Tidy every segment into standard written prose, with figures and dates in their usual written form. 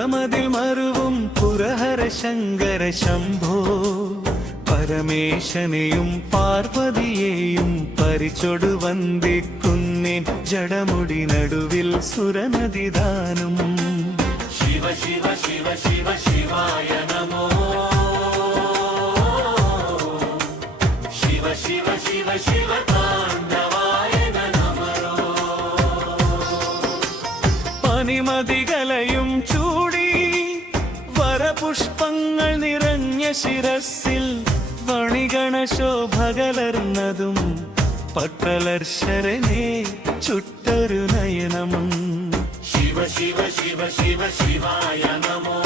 പുറമതിൽ മറുവും പുരഹര ശങ്കര ശംഭോ പരമേശനെയും പാർവതിയെയും പരിച്ചൊടു വന്ദിക്കുന്നിൻ ജടമുടി നടുവിൽ സുരനദിദാനം ശിവ ശിവ ശിവ ശിവ ശിവായ നമോ ശിവ ശിവ ശിവ ശിവ താണ്ഡവായ നമോ പനിമതികലയും ചൂടി വരപുഷ്പങ്ങൾ നിറഞ്ഞ ശിരസിൽ വണിഗണശോഭകലർന്നതും പട്ടലർശരനെ ചുട്ടൊരു നയനം ശിവ ശിവ ശിവ ശിവ ശിവായ നമോ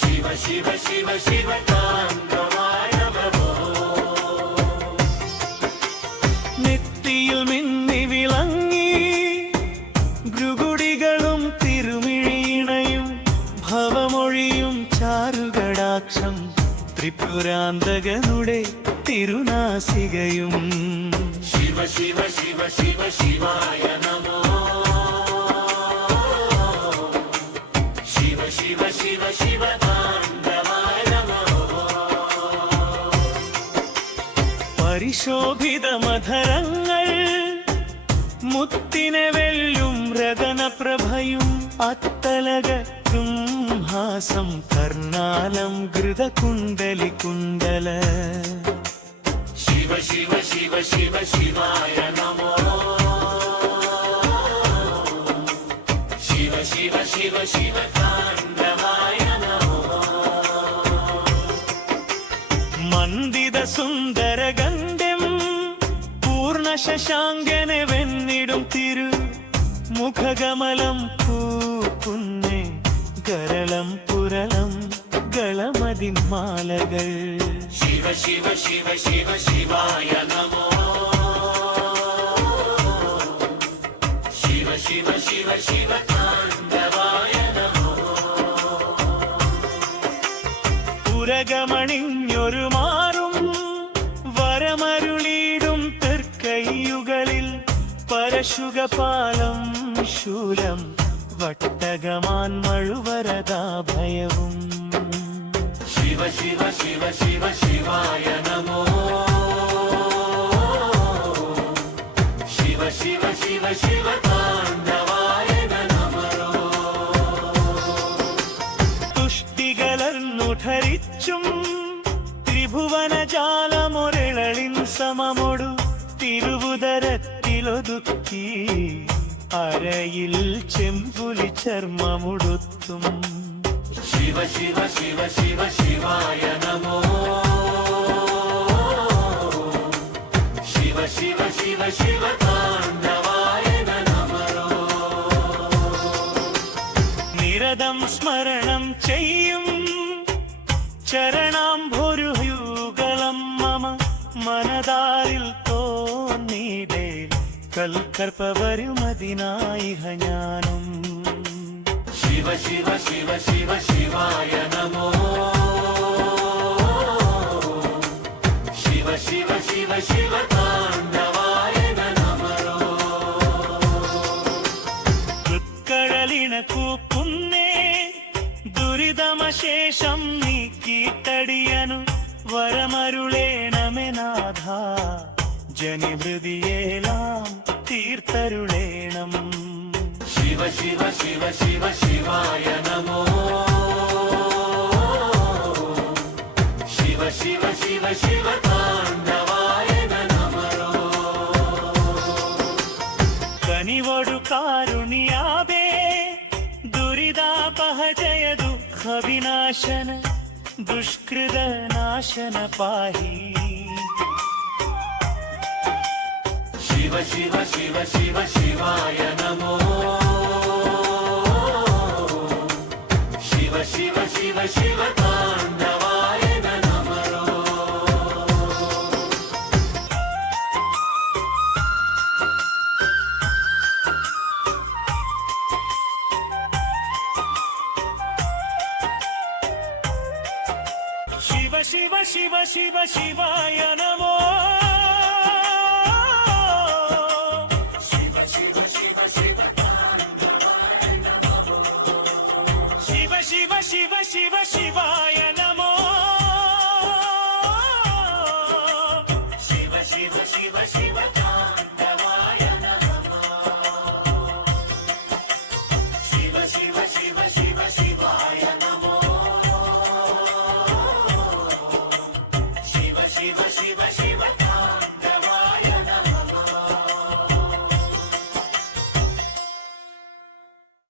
ശിവ ശിവ ശിവ ശിവ താണ്ഡവായ നമോ നെറ്റിയിൽ മിന്നി വിളങ്ങി ഭൃഗുടികളും തിരുമിഴിണയും ഭവമൊഴിയും ചാരുകടാക്ഷം ത്രിപുരാന്തകനുടെ തിരുനാസികയും ശിവ ശിവ ശിവ ശിവ ശിവായ നമോ ശിവ ശിവ ശിവ ശിവ താണ്ഡവായ നമോ പരിശോഭിത മധരങ്ങൾ മുത്തിനെ വെല്ലും രതനപ്രഭയും അത്തലക ഹാസം കർണാലം ഘൃതകുണ്ടലി കുണ്ടല ശിവ ശിവ ശിവ ശിവ ശിവായ നമോ ശിവ ശിവ ശിവ ശിവ താണ്ഡവായ നമോ മന്ദിത സുന്ദര ഗന്ധം പൂർണ്ണ ശശാങ്കനെ വെന്നിടും തിരു മുഖകമലം പൂക്കുന്നേ കരളം പുരളം ഗളമതിമാലകൾ ശിവ ശിവ ശിവ ശിവ ശിവായ നമോ ശിവ ശിവ ശിവ ശിവ താണ്ഡവായ നമോ പുരകമണിഞ്ഞൊരു മാറും വരമരുളിയിടും തൃക്കൈയുകളിൽ പരശുഗപാലം ശൂലം വട്ടകമാൻ മഴുവരദാഭയവും ശിവ ശിവ ശിവ ശിവ ശിവായ നമോ ശിവ ശിവ ശിവ ശിവ താണ്ഡവായ നമോ തുഷ്ടികലർന്നു ധരിച്ചും ത്രിഭുവനജാലമൊരളിൻ സമമൊടു തിരുവുദരത്തിലൊതുക്കി അരയിൽ ചെമ്പുലി ചർമ്മമുടുത്തും ശിവ ശിവ ശിവ ശിവ ശിവായ നമോ ശിവ ശിവ ശിവ ശിവ താണ്ഡവായ നമോ നിരതം സ്മരണം ചെയ്യും ചരണാംഭുരുയുഗളം മമ മനതാരിൽ തോന്നിടേ കൽക്കർപ്പവരുമതിനായിഹ ഞാനും ശിവ ശിവ ശിവ ശിവ ശിവായ നമോ ശിവ ശിവ ശിവ ശിവ താണ്ഡവായ നമോ തൃക്കടലിന കൂക്കുന്നേ ദുരിതമശേഷം നീക്കിത്തടിയനു വരമരുളേണമേ നാഥ ജനിഹൃദിയേലാം തീർത്തരുളേണം ശിവ ശിവ ശിവ ശിവ ശിവായ നമോ ശിവ ശിവ ശിവ ശിവ താണ്ഡവായ നമോ കനിവൊടു കാരുണ്യാഭേ ദുരിതാപഹജയ ദുഃഖ വിനാശന ദുഷ്കൃത നാശന പാഹി ശിവ ശിവ ശിവ ശിവ ശിവായ നമോ ശിവ ശിവ ശിവ ശിവ താണ്ഡവായ നമോ ശിവ ശിവ ശിവ ശിവ ശിവായ നമോ ശിവ ശിവ ശിവ ശിവ താണ്ഡവായ ശിവ ശിവ ശിവ ശിവായ